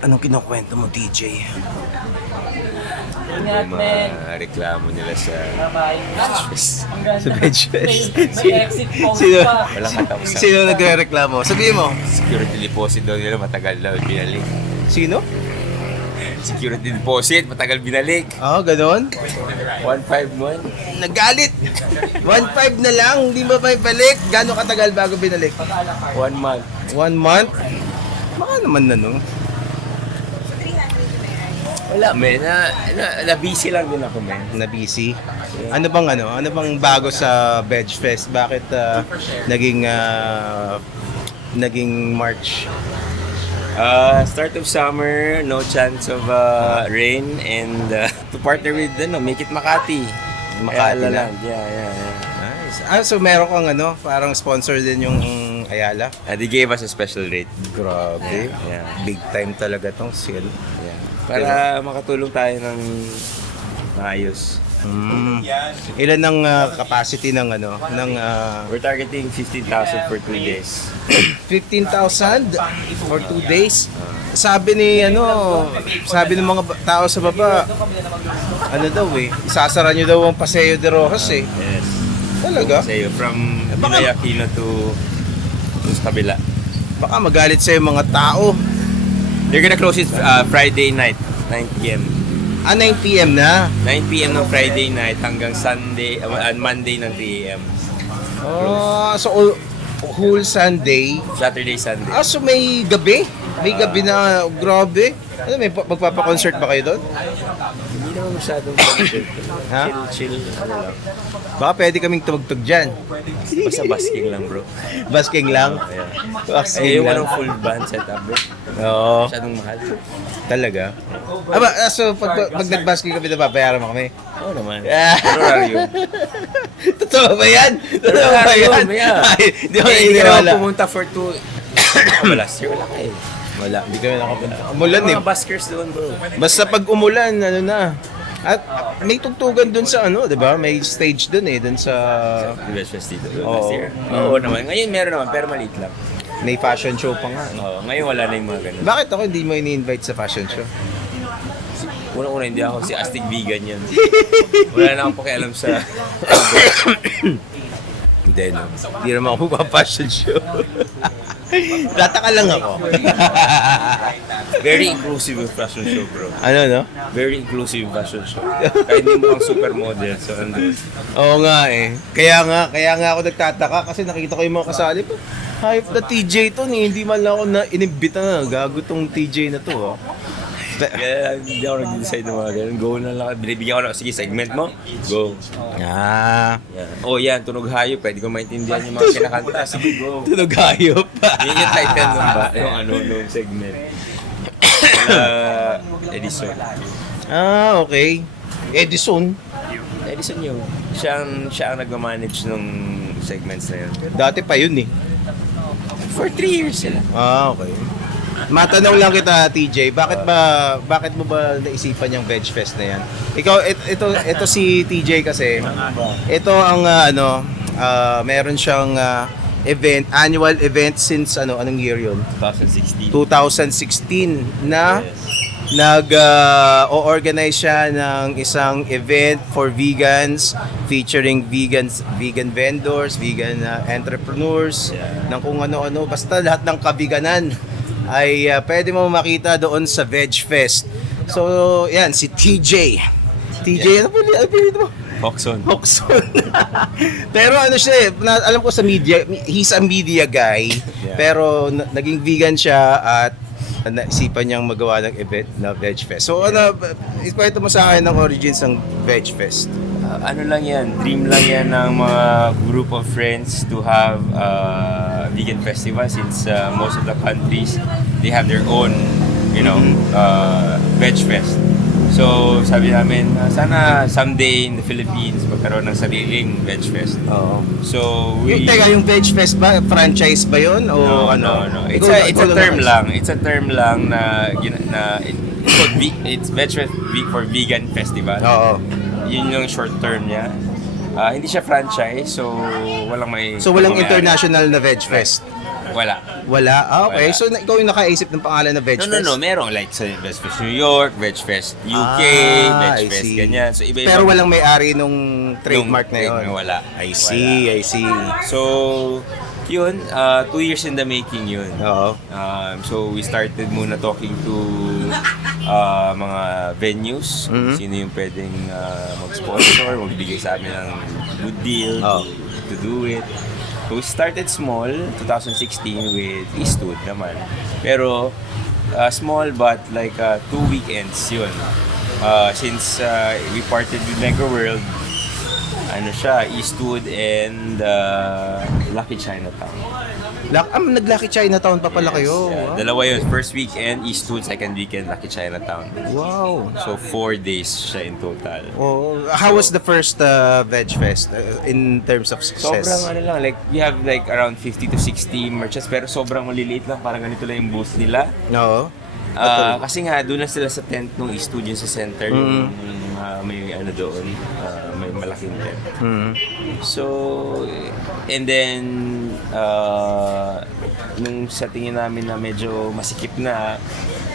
Anong kinukwento mo, TJ? Ingat, Yung men. mga reklamo nila sa Bye-bye. Sa Veg Fest. May exit post Sino? pa. walang katapusan. Sino nagre-reklamo? Sabihin mo. Security deposit daw nila matagal daw binalik. Sino? Security deposit matagal binalik. Ganon. 1.5 month. Nagalit. 1.5 na lang, hindi ba may balik? Gano'ng katagal bago binalik? 1 month. 1 month? Baka naman na, no? Wala, men. Na-busy lang din ako, men. Na busy. Ano bang bago sa Veg Fest? Bakit naging March? Start of summer, no chance of rain, and to partner with Make It Makati. Makati Ayala na. lang. Yeah. Nice. So meron kang parang sponsor din yung Ayala? They gave us a special rate. Grabe. Yeah. Big time talaga tong sale. Yeah. Para makatulong tayo ng maayos. Ilan ang capacity ng We're targeting 15,000 for 2 days. 15,000 for 2 days? Sabi ng mga tao sa baba, isasara nyo daw ang Paseo de Rojas eh. Yes. Talaga? Sa'yo, from Ninoy Aquino to sa kabila. Baka magalit sa'yo mga tao. They're gonna close it Friday night, 9 p.m. 9 p.m. na? 9 p.m. ng Friday night hanggang Monday ng 3 a.m. So whole Sunday. Saturday, Sunday. So may gabi? May gabi na, grabe. May magpapa-concert ba kayo doon? Hindi naman masyadong concert. Ha? Chill, lang. Baka pwede kaming tumugtog dyan. Basta basking lang, bro. Basking lang? Yeah. Basking Yung lang. anong full band setup, bro. Oo. Masyadong mahal. Talaga? So pag nag-basking kami, nababayaran mo kami? Oo naman. Honorarium. Totoo ba yan? Totoo ba yan? Yeah. Ay, Hindi ko Hindi ka naniniwala. naman pumunta for 2... Last year, wala kayo. Wala, hindi kami nakapunta. Umulan eh. Mga buskers doon, bro. Basta pag umulan, na. At may tugtugan dun sa di ba? May stage dun dun sa... The best fest dito. Oo. Last year. Oo naman. Ngayon meron naman, pero maliit lang. May fashion show pa nga. Oo. Ngayon wala na yung mga ganun. Bakit ako hindi mo ini-invite sa fashion show? Unang-una, hindi ako si Astig Vegan yan. Wala na akong pakialam sa... Hindi, no. Hindi naman ako magpa-fashion show. Tataka lang ako. Very inclusive yung fashion show, bro. No? Very inclusive yung fashion show. Kahit hindi mo ang supermodel, so andun. Oo nga eh. Kaya nga ako nagtataka kasi nakita ko yung mga kasali po. Hype na TJ to, hindi man lang ako na inimbita na. Gago tong TJ na to. Kaya hindi ako nag-decide ng mga ganun. Go na lang. Binibigyan ko na, sige, segment mo. Go. Ah, Yan. Oh, yan, tunog hayop. Pwede ko maintindihan yung mga kinakanta. Sige, go. tunog hayop. Yun yung title nun ba? Yung segment. Edison. Okay. Edison. Edison yun. Siya ang nagmamanage ng segments na yun. Dati pa yun eh. For 3 years sila. Okay. Matanong lang kita, TJ, bakit mo ba naisipan yung Veg Fest na yan? Ikaw, ito si TJ kasi, ito ang meron siyang annual event since anong year yun? 2016. 2016 na nag-organize siya ng isang event for vegans featuring vegan vendors, vegan entrepreneurs, ng kung ano-ano, basta lahat ng kabiganan ay pwede mo makita doon sa Veg Fest. So, yan, si TJ. TJ, ano mo? Hoxon. Pero siya alam ko sa media, he's a media guy, Yeah. pero naging vegan siya at naisipan niyang magawa ng event na Veg Fest. So, ikwento mo sa akin ang origins ng Veg Fest. Ano lang yan, dream lang yan ng mga group of friends to have vegan festival since most of the countries, they have their own, veg fest. So, sabi namin, sana someday in the Philippines magkaroon ng sariling veg fest. Oo. So, we... Yung Veg Fest ba? Franchise ba yun? O No. It's a term lang. It's a term lang na it's Veg Fest for Vegan Festival. Oo. Yun yung short term niya. Hindi siya franchise, so walang So, walang international na Veg Fest? Wala. Wala? Okay. Wala. So, ikaw yung nakaisip ng pangalan na Veg Fest? No. Merong like sa Veg Fest New York, Veg Fest UK, I Veg Fest see. ganyan. So, iba-iba. Pero walang may-ari nung trademark na yun? Wala. I see. So, yun, 2 years in the making yun. Oo. So, we started muna talking to mga venues. Mhm. Sino yung pwedeng mag-sponsor, magbigay sa amin ng good deal Oh. to do it. So, we started small, 2016 with Eastwood naman. Pero, small but like 2 weekends yun. Since we parted with Mega World, ano siya, Eastwood and Lucky Chinatown. Nag-Lucky Chinatown pa pala kayo. Yeah, dalawa yun. First weekend, Eastwood. Second weekend, Lucky Chinatown. Wow. So, 4 days siya in total. Oh, how was the first Veg Fest in terms of success? Sobrang ano lang, like, we have like around 50 to 60 merchants, pero sobrang maliliit lang, parang ganito lang yung booth nila. No. Kasi nga, doon lang sila sa tent ng Eastwood, yung sa center, yung may ano doon, may malaking tent. So, and then, nung sa tingin namin na medyo masikip na,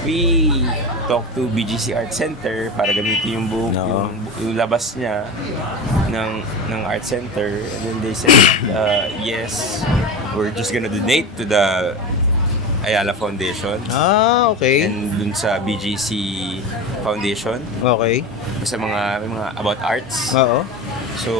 we talked to BGC Art Center para gamitin yung buong, yung labas niya ng Art Center. And then they said, yes, we're just gonna donate to the Ayala Foundation. Okay. And dun sa BGC Foundation, Okay. sa may mga about arts. Oo. So,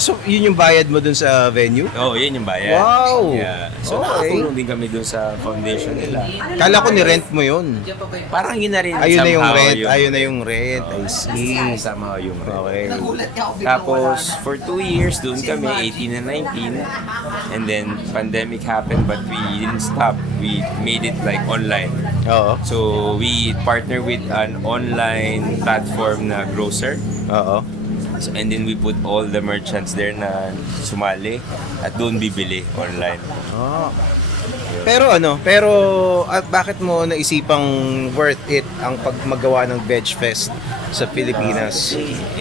So, yun yung bayad mo dun sa venue? yun yung bayad. Wow! Yeah. So, Okay. nakatulong din kami dun sa foundation nila. Kala ko ni-rent mo yun. Parang yun na rin Ayun na yung somehow rent. Ayun na yung rent. I see. Somehow yung rent. Okay. Tapos, for 2 years, doon kami, 18 and 19. And then, pandemic happened, but we didn't stop. We made it like online. Oo. So, we partner with an online platform na grocer. Oo. So, and then we put all the merchants there na sumali at doon bibili online. Ah. Pero bakit mo naisipang worth it ang pagmagawa ng Veg Fest sa Pilipinas?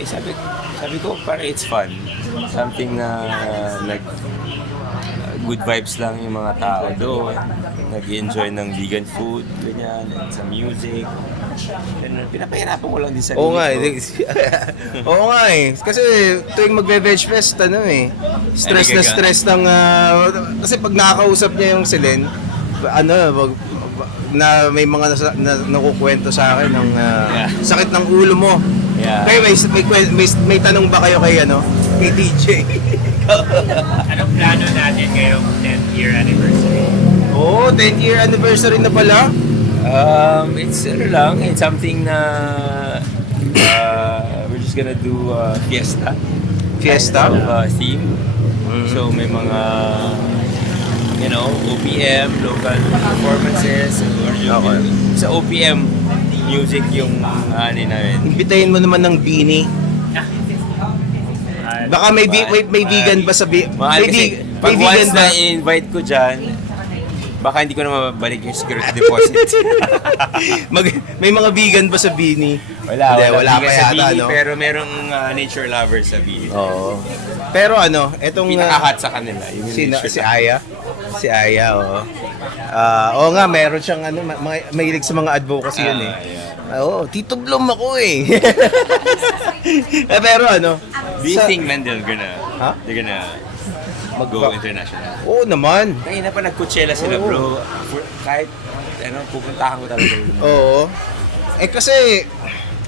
Sabi ko, parang it's fun. Something na good vibes lang yung mga tao doon. Nag-enjoy ng vegan food, ganyan, and sa music. And pinapahirapan ko lang din sa Oo nga, oo nga eh. Kasi tuwing magbe-Veg Fest, stress ng, kasi pag nakakausap niya yung Selen, na may mga nakukwento sa akin ng sakit ng ulo mo. Yeah. Kaya may tanong ba kayo kay DJ? Anong plano natin ngayong 10th year anniversary? Oh, 10th year anniversary na pala. It's it's something na we're just gonna do fiesta. Fiesta? Kind of, theme. So may mga OPM, local performances, or sa OPM music yung namin. Imbitahin mo naman ng Bini. Baka may vegan ba sa Mahal kasi pag once na invite ko dyan, baka hindi ko na mabalik yung security deposit. May mga vegan ba sa Bini? Wala pa sa yata, Bini, no? pero merong nature lovers sa Bini. Oo. Pero etong Pinaka-hot sa kanila. Yung si nature Aya. Si Aya, oo. Oo nga, meron siyang mahilig sa mga advocacy yun eh. Oo, Tito Blom ako eh. Pero Do you think, man, they're gonna go international? Oo naman. Kaya na pa nag-Coachella sila, bro. Kahit, pupuntahan ko talaga yun. Oo. Kasi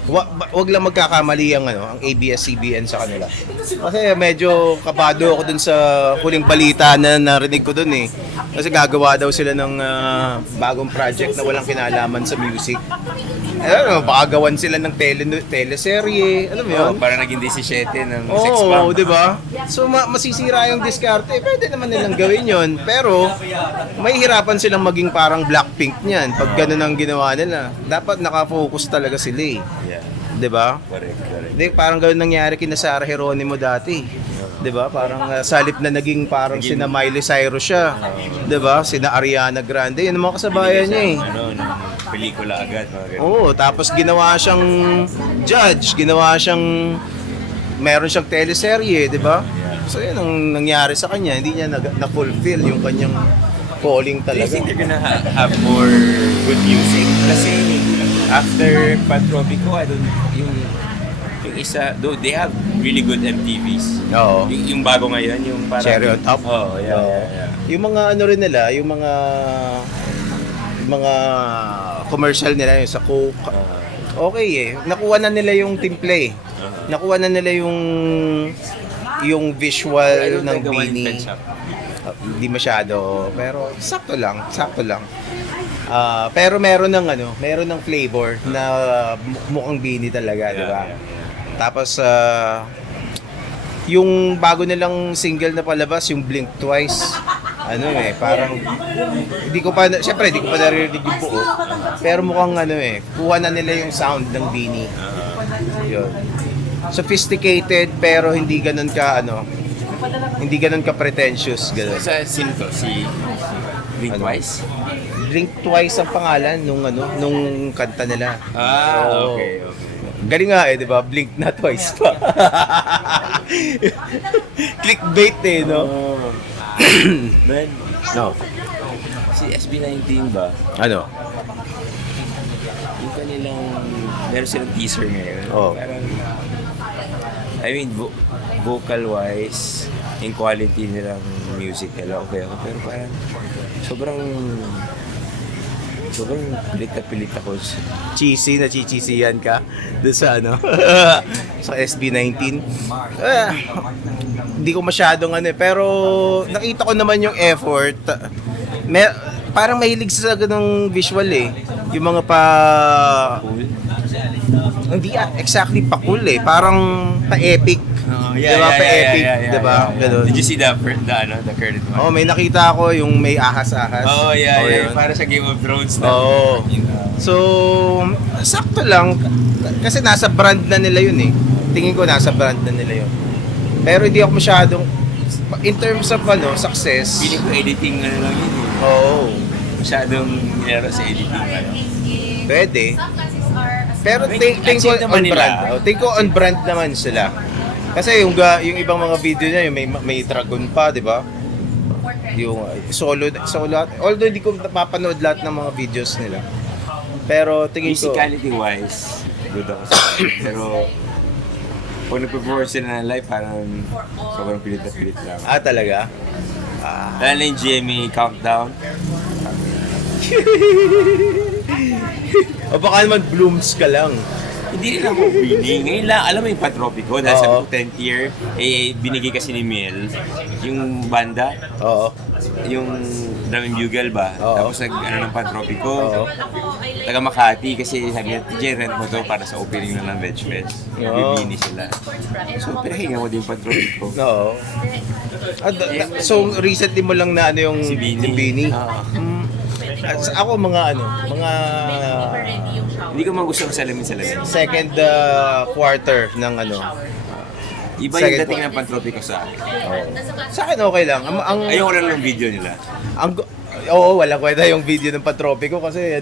wag lang magkakamali ang ABS-CBN sa kanila. Kasi medyo kabado ako dun sa huling balita na narinig ko dun eh. Kasi gagawa daw sila ng bagong project na walang kinalaman sa music. Baka gawan sila ng teleserye, alam mo yun? Para naging 17 ng sex bomb. Oo, di ba? So masisira yung diskarte. Pwede naman nilang gawin yun. Pero may hirapan silang maging parang Blackpink niyan pag ganun ang ginawa nila. Dapat nakafocus talaga sila eh. Yeah. 'Di ba? Correct. Hindi, parang gano'n nangyari kina Sarah Geronimo dati. 'Di ba? Parang salip na naging parang sina Miley Cyrus siya. 'Di ba? Sina Ariana Grande, yun ang mga kasabayan niya eh. Ng pelikula agad. Oo, tapos ginawa siyang judge, meron siyang teleserye, 'di ba? So yun ang nangyari sa kanya, hindi niya na-fulfill yung kanyang calling Do you talaga. think they're gonna have more good music? Kasi after Patropico, I don't, yung isa, though they have really good MTVs. Oo. Yung bago ngayon, yung parang... Cherry on Top. Oh, yeah, Oo. yeah. Yung mga ano rin nila, yung mga commercial nila yung sa Coke. Okay eh. Nakuha na nila yung template. Nakuha na nila yung visual ng Beanie. Hindi masyado, pero sakto lang. Pero meron ng flavor na mukhang Beanie talaga, di ba? Tapos yung bago nilang single na palabas, yung Blink Twice, parang hindi ko pa naririnig yung buo. Pero mukhang kuha na nila yung sound ng Beanie. Yun. Sophisticated pero hindi ganun ka pretentious ganun. Sa sino to? Si Blink Twice? Blink Twice ang pangalan nung kanta nila. Oo. Okay. Galing nga 'di ba? Blink na twice pa. Clickbait no? Man, No. si SB19 ba? Ano? Yung kanilang, meron silang teaser ngayon. Oo. Parang, I mean, vocal-wise, in quality nilang music nila, okay ako. Pero parang, sobrang pilit na pilit ako. Cheesy, nachichisiyan ka doon sa sa SB19. Hindi ko masyadong pero nakita ko naman yung effort. Parang mahilig sa ganung visual eh. Yung mga Cool. hindi exactly pa cool eh. Parang pa-epic. Diba? Pa-epic. Diba? Ganun. Did you see the current one? Oh, may nakita ko yung may ahas-ahas. Oh, yeah. yun. Para sa Game of Thrones na. Oo. So, sakto lang. Kasi nasa brand na nila yun eh. Tingin ko nasa brand na nila yun. Pero hindi ako masyadong, in terms of success. Feeling ko editing lang yun eh. Oo. Masyadong nilaro sa editing Pwede. Pero May think ko achieve naman on nila. brand. Think ko on brand naman sila. Kasi yung ibang mga video niya, yung may dragon pa, di ba? Yung solo. Although hindi ko mapapanood lahat ng mga videos nila. Pero tingin ko, Musicality wise, good ako sa pero kung nag-perform sila ng live, parang sobrang pilit na pilit lang. talaga? Lalo na yung GMA Countdown. O baka naman blooms ka lang. Hindi rin ako winning. Ngayon lang, alam mo yung Patropico, dahil sa Oo. 10th year, binigay kasi ni Mel yung banda, Oo. yung drum and bugle ba? Oo. Tapos ng Patropico, Oo. taga Makati, kasi sabi niya, TJ, rent mo to para sa opening na ng Veg Fest. Oo. Bibini sila. So, pinahinga mo din yung Patropico. Oo. So recently mo lang na yung Si Bini. yung Bini. Oo. Ako mga Hindi ko man gusto ng salamin-salamin. second quarter ng Iba Second yung dating ng Patropico sa akin. Sa akin okay lang. Ayoko lang ng video nila. Oo, walang kwenta yung video ng Patropico kasi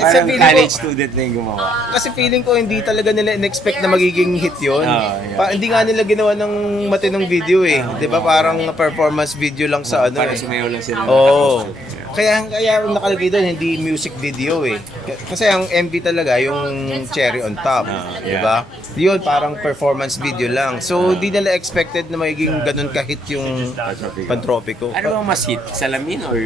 Parang feeling college ko, student na yung gumawa. kasi feeling ko hindi talaga nila in-expect na magiging hit yun. Yeah. Hindi nga nila ginawa ng matinong video eh. 'Di ba? Parang performance video lang sa Parang sumayaw lang sila. Oo. Kaya nakalagay doon hindi music video eh. Kasi ang MV talaga yung Cherry on Top, Yeah. 'di ba? Yun parang performance video lang. So hindi nila expected na magiging ganun kahit yung Pantropico. Ano bang mas hit? Salamin or...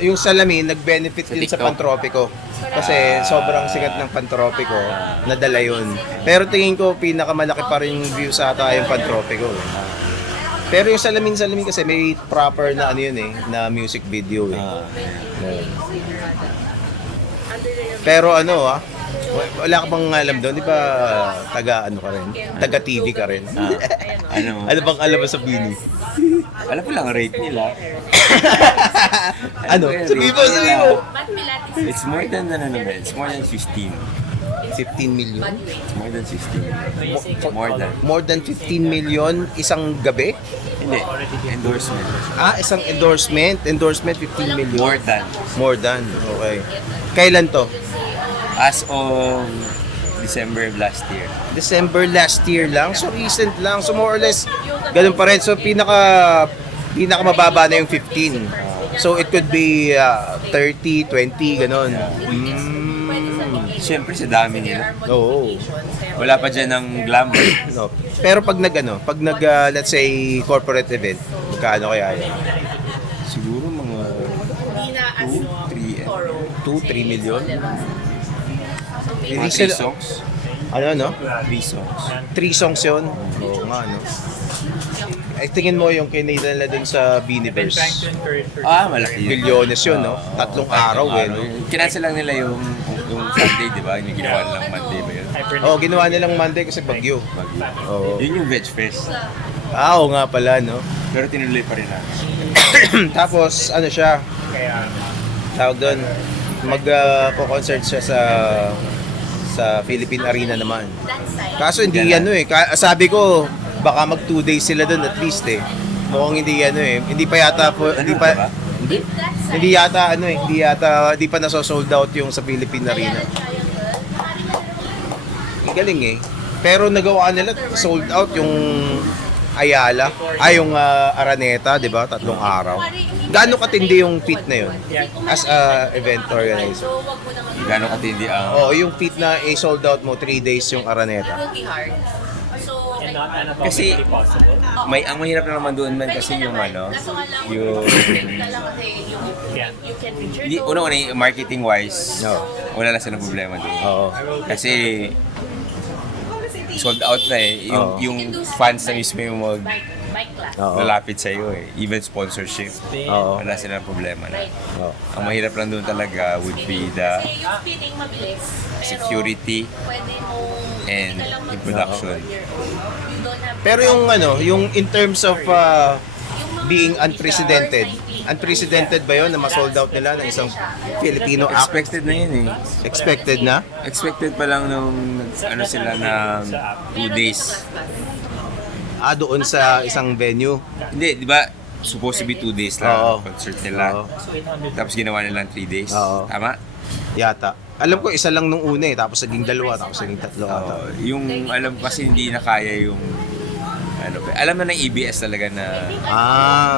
Yung Salamin nag-benefit Sa din sa TikTok? Pantropico. Kasi sobrang sikat ng Pantropico, nadala yun. Pero tingin ko pinakamalaki pa rin yung view sa ata yung Pantropico. Pero yung Salamin kasi may proper na na music video eh. Pero wala ka bang alam doon, di ba taga ka rin? Taga TV ka rin. Ano? Ano bang alam mo sa Bini? Alam ko lang ang rate nila. Sabi mo. It's more than it's more than 15. 15 million? It's more than 15. More than 15 million isang gabi? Hindi. Endorsement. Isang endorsement. Endorsement 15 million. More than. More than. Okay. Kailan to? As of December of last year. December last year lang. So recent lang. So more or less ganun pa rin. So pinaka Pinakamababa na yung 15. So it could be 30, 20, ganon. Siyempre, sa dami nila. Oo. Wala pa dyan ng glamour. No. Pero pag let's say corporate event, magkano kaya yun? Siguro mga 2-3 million? mga 3 songs. Ano? 3 songs. 3 songs yun? Oo nga, no? I tingin mo yung kinita nila dun sa Beaniverse. Malaki yun. Bilyones yun, no? Oo. Tatlong araw, eh, no? Kinansel lang nila yung Sunday, di ba? Yung ginawa nilang Monday ba yun? Oo, ginawa nilang Monday kasi bagyo. Oo. Yun yung Veg Fest. Oo nga pala, no? Pero tinuloy pa rin natin. Tapos, ano siya? Tawag doon, mag-concert siya sa Philippine Arena naman. Kaso hindi sabi ko, baka mag 2 days sila doon at least eh. Mukhang hindi hindi pa yata hindi pa naso-sold out yung sa Philippine Arena. Ang galing eh. Pero nagawa nila sold out yung Ayala, yung Araneta, 'di ba? 3 araw. Gaano katindi yung feat na yun? As a event organizer. Gano'ng katindi ang... Oo, yung feat na i-sold out mo 3 days yung Araneta. Kasi ang mahirap na naman doon man kasi yung yung una yung marketing wise, No. wala na silang problema doon. Oo. Kasi sold out na eh. Yung fans na mismo yung Oo. lalapit sa iyo eh. Even sponsorship. Oo. Wala silang problema na. Oo. Ang mahirap lang doon talaga would be the security and in production. Pero yung yung in terms of being unprecedented ba yun na ma-sold out nila ng isang Filipino act? Expected na yun eh. Expected na? Expected pa lang nung sila ng 2 days. Doon sa isang venue. Hindi, di ba? Supposed to be 2 days lang Oo. concert nila. Oo. Tapos ginawa nilang 3 days. Oo. Tama? Yata. Alam ko isa lang nung una tapos naging 2, tapos naging 3 ata. Yung alam ko kasi hindi na kaya yung alam na ng EBS talaga na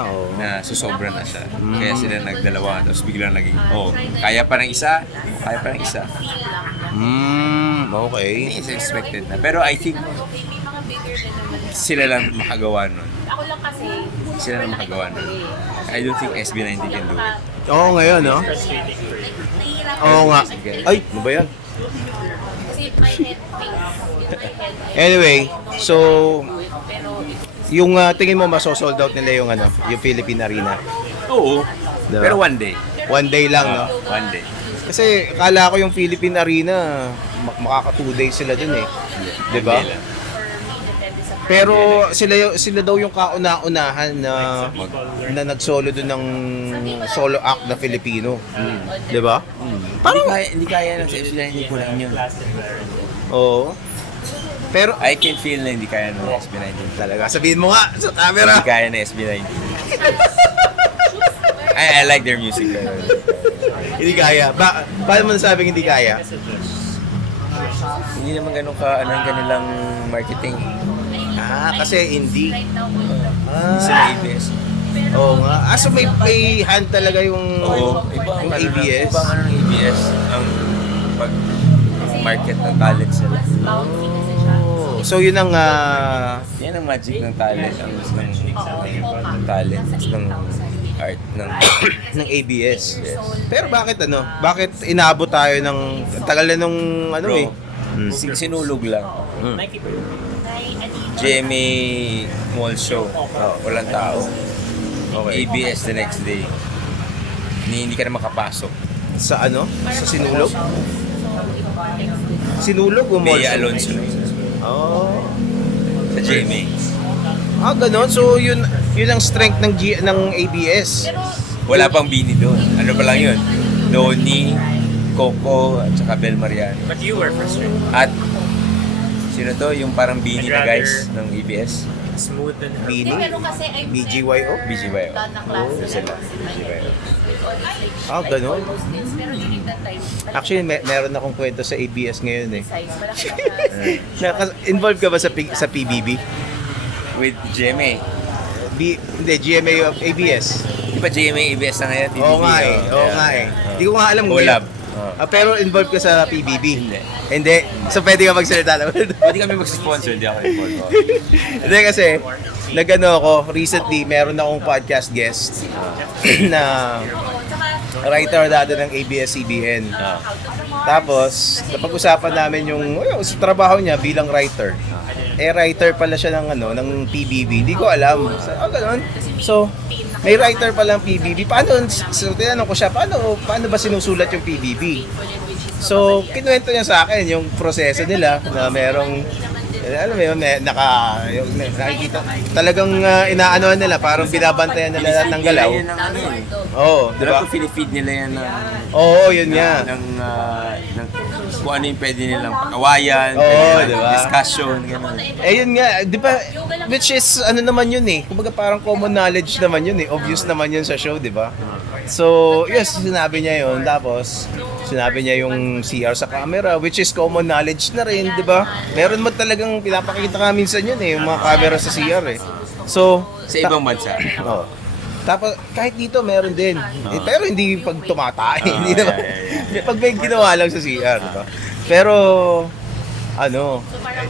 Oo. na susobra na siya. Kaya sila nagdalawa tapos biglang naging kaya pa ng isa. Okay. Hindi is expected na. Pero I think sila lang makagawa nun. Sila lang makagawa nun. I don't think SB19 can do it. Oo, ngayon, no? Oo nga. Ay, ano ba yan? Anyway, so yung tingin mo maso-sold out nila yung yung Philippine Arena. Oo. Diba? Pero one day. One day lang, no? One day. Kasi akala ko yung Philippine Arena makaka 2 days sila dun eh. 'Di ba? One day lang. Pero sila daw yung kauna-unahan na nagsolo dun ng solo act na Filipino. 'Di ba? Parang hindi kaya ng SB19 ko lang yun. Oo. Pero I can feel na hindi kaya ng SB19. talaga, sabihin mo nga sa camera. Hindi kaya ng SB19. I like their music. Hindi kaya. Paano mo nasabing hindi kaya? Hindi naman ganun ka ang kanilang marketing. Kasi hindi. Hindi sila ABS. Oo nga. So may hand talaga yung Ibang ABS. Ibang ng ABS ang pag-market ng talent sila. So yun ang Yan ang magic ng talent, ng talent, ng art, ng ABS. Pero bakit Bakit inaabot tayo ng tagal na nung bro, sinulog lang. GMA Mall Show, walang tao. ABS the next day. Hindi ka na makapasok. Sa Sa Sinulog? Sinulog o mall? Bea Alonso na yun. Sa GMA. Ganon. So yun ang strength ng ABS. Wala pang Bini doon. Ano pa lang yun? Donnie, Coco, at saka Bel Mariano. But you were frustrated. At sino to? Yung parang Bini na guys ng ABS? Smooth and Bini? Pero kasi ay BGYO? BGYO. na klase Sila. BGYO. Ganon. Pero during that time, Actually, meron akong kwento sa ABS ngayon eh. size, malaki na siya. Involved ka ba sa PBB? With GMA. Hindi, GMA of ABS. Di ba GMA-ABS na ngayon? Oo nga eh. Oo nga eh. Hindi ko nga alam. Collab. Pero involved ka sa PBB? Hindi. Hindi? So pwede ka magsalita naman. Pwede kami mag-sponsor, di ako involved. Hindi kasi, nag-ano ako, recently, meron akong podcast guest na writer dati ng ABS-CBN. Tapos, napag-usapan namin yung sa trabaho niya bilang writer. Writer pala siya ng ng PBB. Hindi ko alam. Ganun. So, may writer pala ng PBB. So, tinanong ko siya, paano ba sinusulat yung PBB? So, kinuwento niya sa akin yung proseso nila na merong alam mo yun, nakikita. Talagang inaanoan nila, parang binabantayan nila lahat ng galaw. Oo, di ba? Diba? Pinifeed nila yan ng... Oo, yun nga. ng kung ano yung pwede nilang pag-awayan, diba? discussion, gano'n. Yun nga, di ba? Which is, naman yun eh. Kumbaga parang common knowledge naman yun eh. Obvious naman yun sa show, di ba? So, yes, sinabi niya yun. Tapos, sinabi niya yung CR sa camera, which is common knowledge na rin, di ba? Meron mo talagang pinapakita ka minsan yun eh, yung mga camera sa CR eh. So, Sa ibang bansa. Oo. Tapos, kahit dito, meron din. Pero hindi pag tumatay. Hindi naman. Pag may ginawa lang sa CR, di ba? Pero,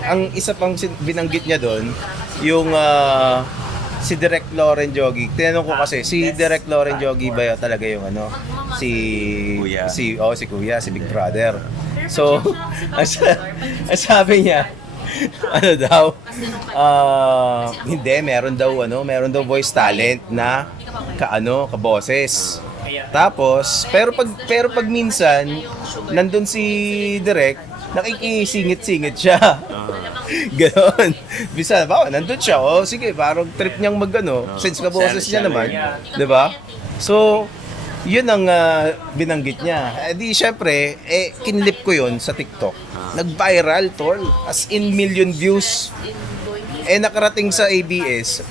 ang isa pang binanggit niya doon, yung si Direk Loren Jogi. Tinanong ko kasi, si Direk Loren Jogi ba talaga yung si Kuya. si Kuya, si Big Brother. So, ang sabi niya, hindi, meron daw voice talent na kaboses. Tapos, pero pag minsan, nandun si Direk, nakikisingit-singit siya. Ganon. Bisa, nandun siya. Sige, parang trip niyang since kaboses niya naman. Diba? So, yun ang binanggit niya. Di syempre, kinlip ko yun sa TikTok. Nag-viral, tol. As in million views. Nakarating sa ABS.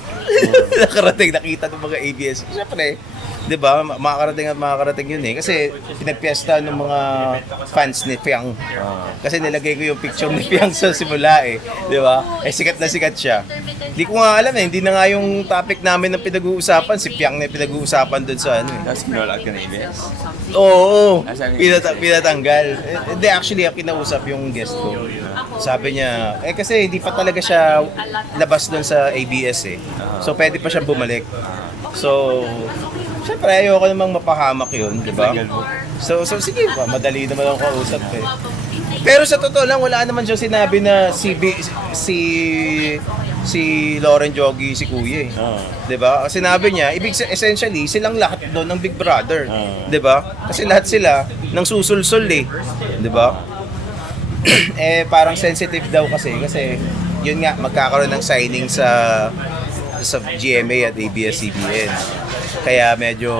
Nakita ng mga ABS. Syempre, di ba, makakarating yun eh. Kasi pinagpiesta ng mga fans ni Piang. Kasi nilagay ko yung picture ni Piang sa simula eh. Di ba? Sikat na sikat siya. Hindi ko nga alam eh. Hindi na nga yung topic namin na pinag-uusapan. Si Piang na pinag-uusapan doon sa Tapos kinolak ka na ABS. Oo. Pinatanggal. Hindi, actually, kinausap yung guest ko. Sabi niya, kasi hindi pa talaga siya labas doon sa ABS eh. So, pwede pa siyang bumalik. So, syempre, ayoko namang mapahamak yun, di ba? So sige, madali naman ako kausap eh. Pero sa totoo lang, wala naman siya sinabi na si Loren Jogi, si Kuya eh. Di ba? Sinabi niya, essentially, silang lahat doon ng Big Brother. Di ba? Kasi lahat sila nang susulsul eh. Di ba? Parang sensitive daw kasi yun nga, magkakaroon ng signing sa GMA at ABS-CBN. Kaya medyo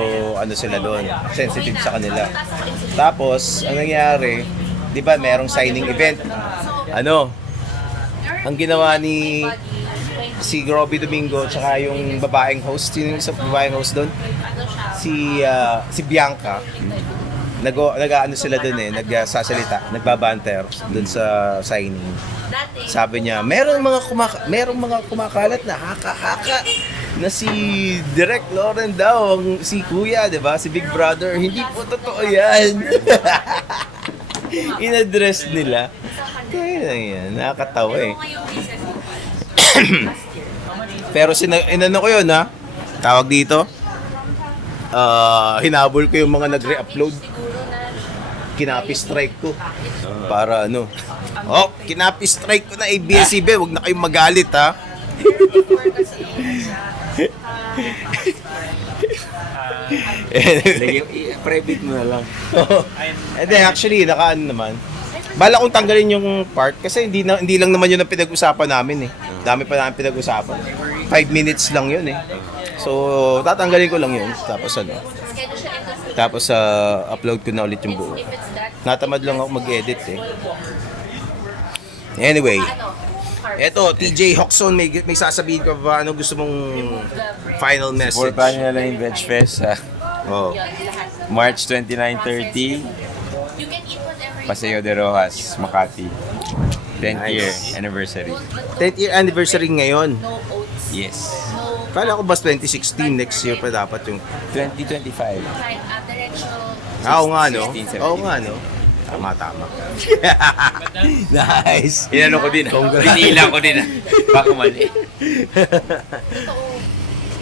sila doon, sensitive sa kanila. Tapos, ang nangyari, di ba, merong signing event. Ang ginawa ni si Robby Domingo tsaka yung babaeng host, yung isa babaeng host doon, si Bianca, sila doon eh, nagsasalita, nagbabanter doon sa signing. Sabi niya, merong mga kumakalat na haka-haka na si Direk Loren daw, si Kuya, 'di ba? Si Big Brother. Hindi po totoo 'yan. In-address nila. Kaya lang 'yan, nakakatawa eh. Pero inano ko 'yun ha. Tawag dito. Hinabol ko yung mga nagre-upload. Kinapi-strike ko. Para kinapi-strike ko na ABS-CBN. Huwag na kayong magalit ha. Private mo na lang. And then actually, naman. Bala kong tanggalin yung part kasi hindi lang naman yun ang pinag-usapan namin eh. Dami pa namin pinag-usapan. 5 minutes lang yun eh. So, tatanggalin ko lang yun. Tapos upload ko na ulit yung buo. Natamad lang ako mag-edit eh. Anyway, eto, TJ Hoxon, may sasabihin ka ba? Ano gusto mong final message? Supportahan nyo na lang yung Veg Fest sa March 29-30, Paseo de Rojas, Makati. 10th year anniversary. 10th year anniversary ngayon. Yes. Kala ko ba 2016 next year pa dapat yung... 2025. Kahit diretso. Oo nga, no? 16, 17. Oo nga, no? Tama. Nice. Inano ko din. Pinila ko din. Baka mali.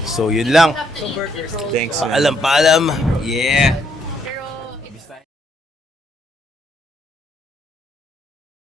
So, yun lang. Have to eat it, bro. Thanks. Paalam. Yeah.